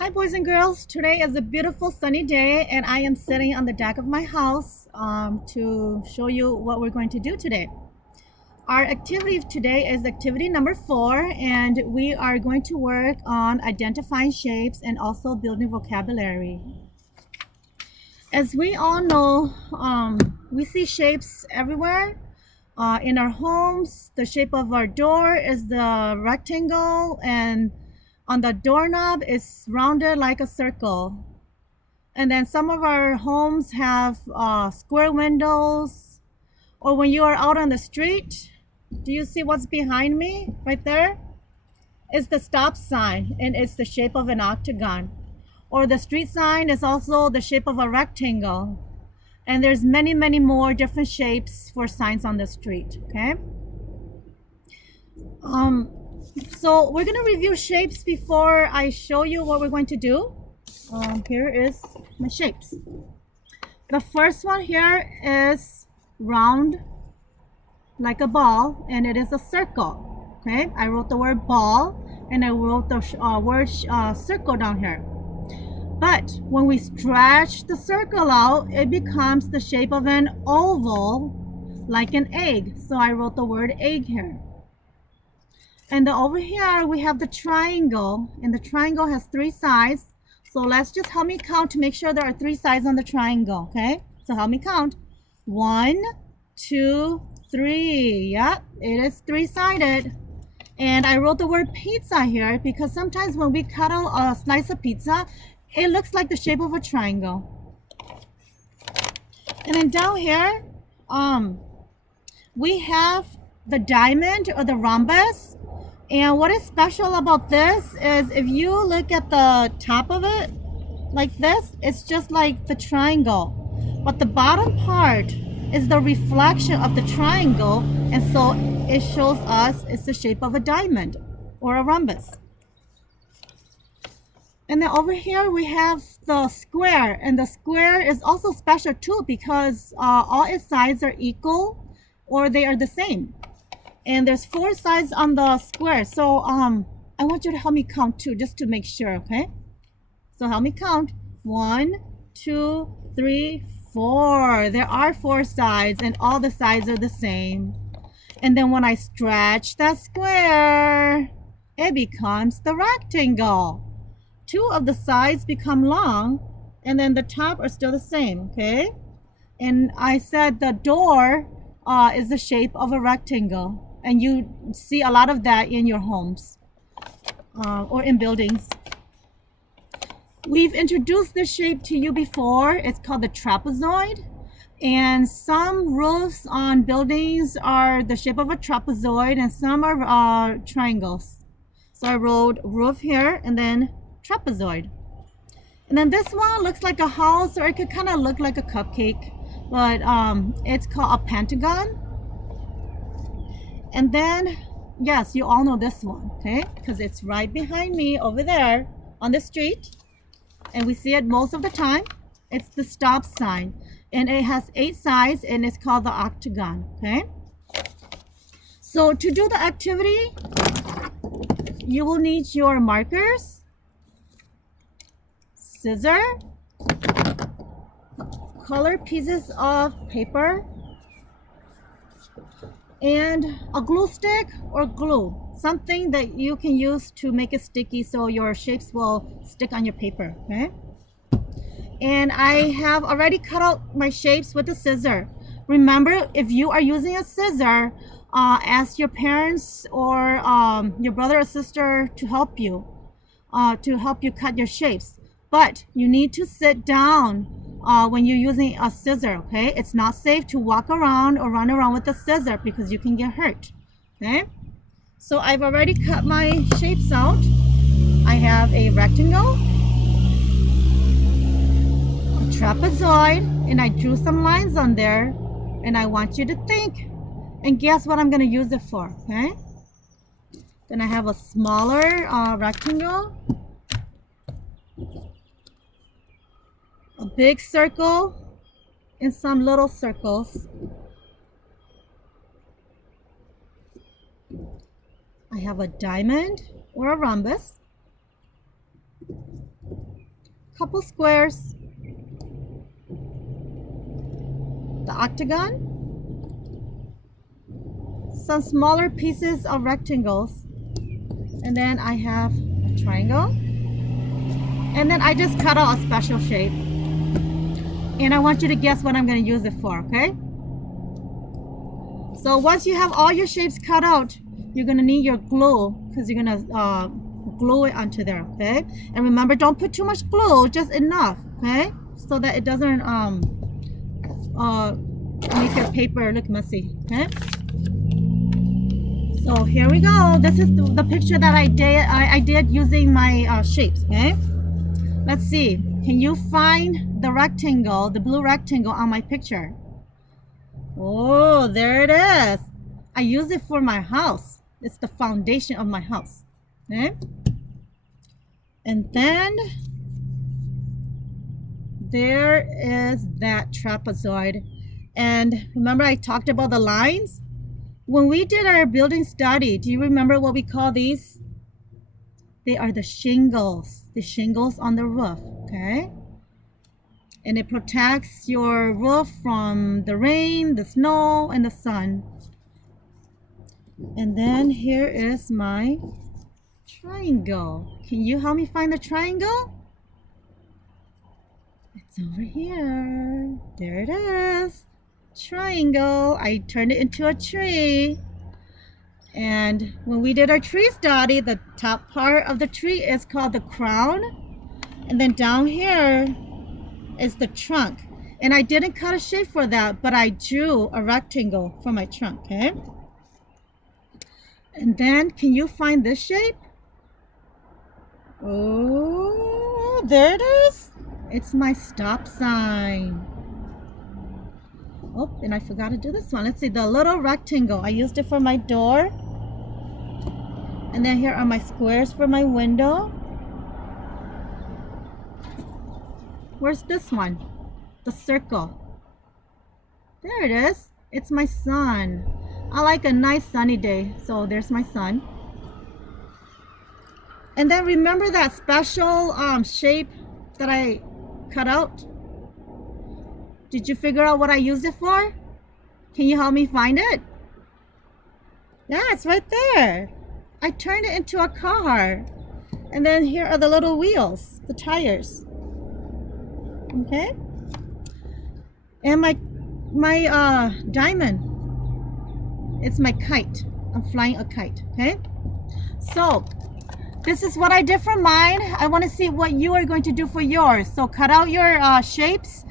Hi, boys and girls. Today is a beautiful sunny day, and I am sitting on the deck of my house to show you what we're going to do today. Our activity today is activity number 4, and we are going to work on identifying shapes and also building vocabulary. As we all know, we see shapes everywhere. In our homes, the shape of our door is the rectangle, and on the doorknob is rounded like a circle. And then some of our homes have square windows. Or when you are out on the street, do you see what's behind me right there? It's the stop sign, and it's the shape of an octagon. Or the street sign is also the shape of a rectangle. And there's many more different shapes for signs on the street. Okay. Um, so we're gonna review shapes before I show you what we're going to do. Here is my shapes. The first one here is round like a ball, and it is a circle. Okay, I wrote the word ball and I wrote the word circle down here. But when we stretch the circle out, it becomes the shape of an oval like an egg. So I wrote the word egg here. And over here we have the triangle, and the triangle has 3 sides. So let's just help me count to make sure there are 3 sides on the triangle. Okay, so help me count. 1, 2, 3. Yep, it is 3-sided. And I wrote the word pizza here because sometimes when we cut a slice of pizza, it looks like the shape of a triangle. And then down here, we have the diamond or the rhombus. And what is special about this is if you look at the top of it like this, it's just like the triangle. But the bottom part is the reflection of the triangle, and so it shows us it's the shape of a diamond or a rhombus. And then over here we have the square, and the square is also special too because all its sides are equal or they are the same. And there's 4 sides on the square. So I want you to help me count too, just to make sure, okay? So help me count. 1, 2, 3, 4. There are 4 sides, and all the sides are the same. And then when I stretch that square, it becomes the rectangle. 2 of the sides become long, and then the top are still the same, okay? And I said the door is the shape of a rectangle. And you see a lot of that in your homes or in buildings. We've introduced this shape to you before. It's called the trapezoid. And some roofs on buildings are the shape of a trapezoid, and some are triangles. So I wrote roof here and then trapezoid. And then this one looks like a house, or it could kind of look like a cupcake, but it's called a pentagon. And then, yes, you all know this one, okay? Because it's right behind me over there on the street. And we see it most of the time. It's the stop sign. And it has 8 sides, and it's called the octagon, okay? So to do the activity, you will need your markers, scissor, colored pieces of paper, and a glue stick or glue, something that you can use to make it sticky so your shapes will stick on your paper, okay? And I have already cut out my shapes with a scissor. Remember, if you are using a scissor, ask your parents or your brother or sister to help you cut your shapes. But you need to sit down when you're using a scissor, okay? It's not safe to walk around or run around with a scissor because you can get hurt, okay? So I've already cut my shapes out. I have a rectangle, a trapezoid, and I drew some lines on there, and I want you to think and guess what I'm going to use it for, okay? Then I have a smaller rectangle, a big circle, and some little circles. I have a diamond or a rhombus, couple squares, the octagon, some smaller pieces of rectangles, and then I have a triangle, and then I just cut out a special shape, and I want you to guess what I'm going to use it for, okay? So once you have all your shapes cut out, you're going to need your glue, because you're going to glue it onto there, okay? And remember, don't put too much glue, just enough, okay? So that it doesn't make your paper look messy, okay? So here we go. This is the picture that I did using my shapes, okay? Let's see. Can you find the rectangle, the blue rectangle on my picture? Oh, there it is. I use it for my house. It's the foundation of my house, okay? And then there is that trapezoid. And remember I talked about the lines? When we did our building study, do you remember what we call these? They are the shingles on the roof, okay? And it protects your roof from the rain, the snow, and the sun. And then here is my triangle. Can you help me find the triangle? It's over here. There it is. Triangle. I turned it into a tree. And when we did our tree study, the top part of the tree is called the crown. And then down here is the trunk. And I didn't cut a shape for that, but I drew a rectangle for my trunk, okay? And then, can you find this shape? Oh, there it is. It's my stop sign. Oh, and I forgot to do this one. Let's see, the little rectangle. I used it for my door. And then here are my squares for my window. Where's this one? The circle. There it is. It's my sun. I like a nice sunny day, so there's my sun. And then remember that special shape that I cut out? Did you figure out what I used it for? Can you help me find it? Yeah, it's right there. I turned it into a car. And then here are the little wheels, the tires. Okay? And my diamond. It's my kite. I'm flying a kite, okay? So, this is what I did for mine. I want to see what you are going to do for yours. So cut out your shapes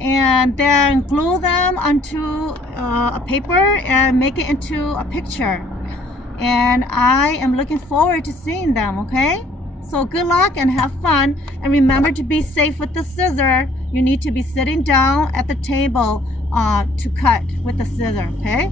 and then glue them onto a paper and make it into a picture. And I am looking forward to seeing them, okay? So good luck and have fun. And remember to be safe with the scissor. You need to be sitting down at the table to cut with the scissor, okay?